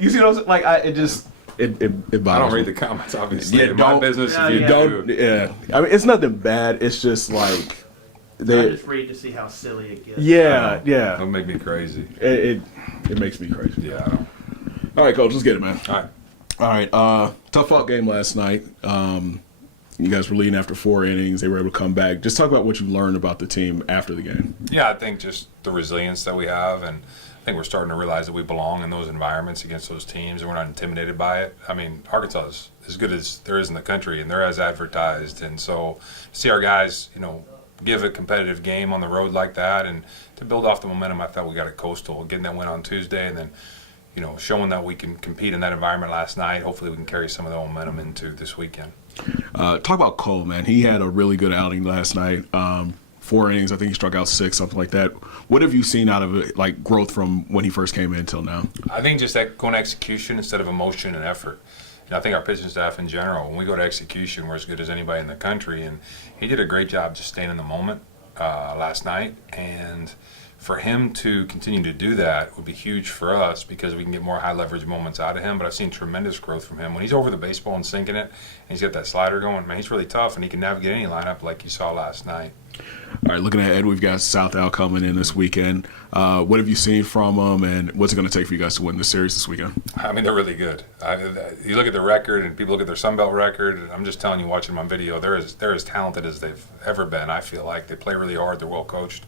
You see what I'm saying? Like, it just it bothers I don't me. read the comments, obviously. Yeah, In my don't- business, Yeah, if you yeah. Don't. do. Yeah. I mean, it's nothing bad. It's just like I they. just read to see how silly it gets. Yeah. Yeah. Don't make me crazy. It makes me crazy. Yeah, I don't. All right, coach. Let's get it, man. All right. All right. Tough fought game last night. You guys were leading after 4 innings. They were able to come back. Just talk about what you learned about the team after the game. Yeah, I think just the resilience that we have, and I think we're starting to realize that we belong in those environments against those teams, and we're not intimidated by it. I mean, Arkansas is as good as there is in the country, and they're as advertised. And so to see our guys, give a competitive game on the road like that, and to build off the momentum I thought we got at Coastal, getting that win on Tuesday, and then showing that we can compete in that environment last night. Hopefully we can carry some of the momentum into this weekend. Talk about Cole, man. He had a really good outing last night. 4 innings. I think he struck out 6, something like that. What have you seen out of it, like growth from when he first came in till now? I think just that going to execution instead of emotion and effort. I think our pitching staff in general, when we go to execution, we're as good as anybody in the country. And he did a great job just staying in the moment last night. And for him to continue to do that would be huge for us because we can get more high leverage moments out of him. But I've seen tremendous growth from him. When he's over the baseball and sinking it, and he's got that slider going, man, he's really tough, and he can navigate any lineup like you saw last night. All right, looking ahead, we've got South Al coming in this weekend. What have you seen from them, and what's it going to take for you guys to win this series this weekend? I mean, they're really good. You look at the record, and people look at their Sun Belt record, and I'm just telling you, watching them on video, they're as talented as they've ever been, I feel like. They play really hard. They're well coached.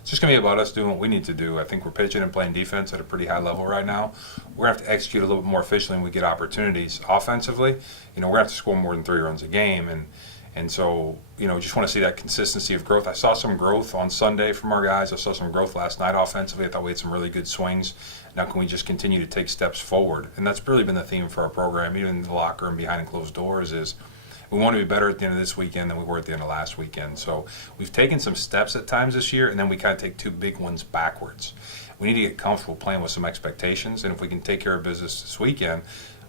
It's just going to be about us doing what we need to do. I think we're pitching and playing defense at a pretty high level right now. We're going to have to execute a little bit more efficiently when we get opportunities offensively. We're going to have to score more than 3 runs a game. And so, just want to see that consistency of growth. I saw some growth on Sunday from our guys. I saw some growth last night offensively. I thought we had some really good swings. Now can we just continue to take steps forward? And that's really been the theme for our program, even in the locker room behind closed doors, is we want to be better at the end of this weekend than we were at the end of last weekend. So we've taken some steps at times this year, and then we kind of take 2 big ones backwards. We need to get comfortable playing with some expectations, and if we can take care of business this weekend,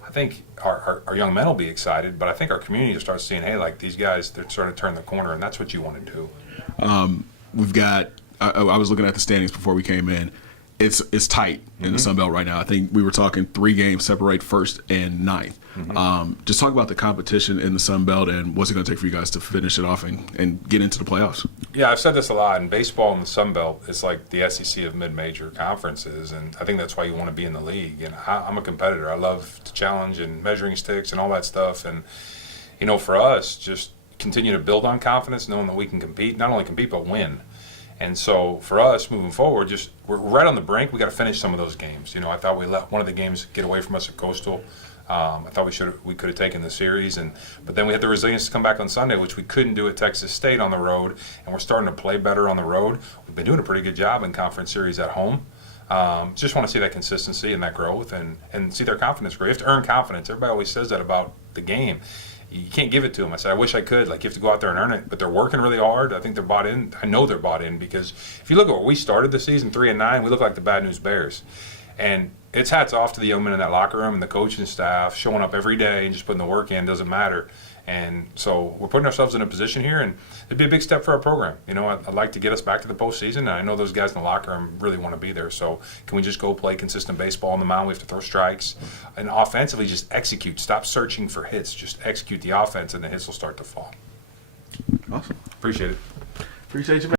I think our young men will be excited, but I think our community will start seeing, hey, like these guys, they're starting to turn the corner, and that's what you want to do. We've got I was looking at the standings before we came in. It's tight in the Sun Belt right now. I think we were talking 3 games separate first and ninth. Just talk about the competition in the Sun Belt and what's it going to take for you guys to finish it off and get into the playoffs. Yeah, I've said this a lot. In baseball in the Sun Belt, it's like the SEC of mid-major conferences, and I think that's why you want to be in the league. And I'm a competitor. I love to challenge and measuring sticks and all that stuff. And, for us, just continue to build on confidence, knowing that we can compete, not only compete, but win. And so for us moving forward, we're right on the brink. We got to finish some of those games. I thought we let one of the games get away from us at Coastal. I thought we could have taken the series, but then we had the resilience to come back on Sunday, which we couldn't do at Texas State on the road. And we're starting to play better on the road. We've been doing a pretty good job in conference series at home. Just want to see that consistency and that growth, and see their confidence grow. You have to earn confidence. Everybody always says that about the game. You can't give it to them. I said, I wish I could. Like, you have to go out there and earn it. But they're working really hard. I think they're bought in. I know they're bought in because if you look at where we started the season, 3-9, we look like the Bad News Bears. And it's hats off to the young men in that locker room and the coaching staff showing up every day and just putting the work in. Doesn't matter. And so we're putting ourselves in a position here, and it'd be a big step for our program. I'd like to get us back to the postseason, and I know those guys in the locker room really want to be there. So can we just go play consistent baseball on the mound? We have to throw strikes. And offensively, just execute. Stop searching for hits. Just execute the offense, and the hits will start to fall. Awesome. Appreciate it. Appreciate you, man.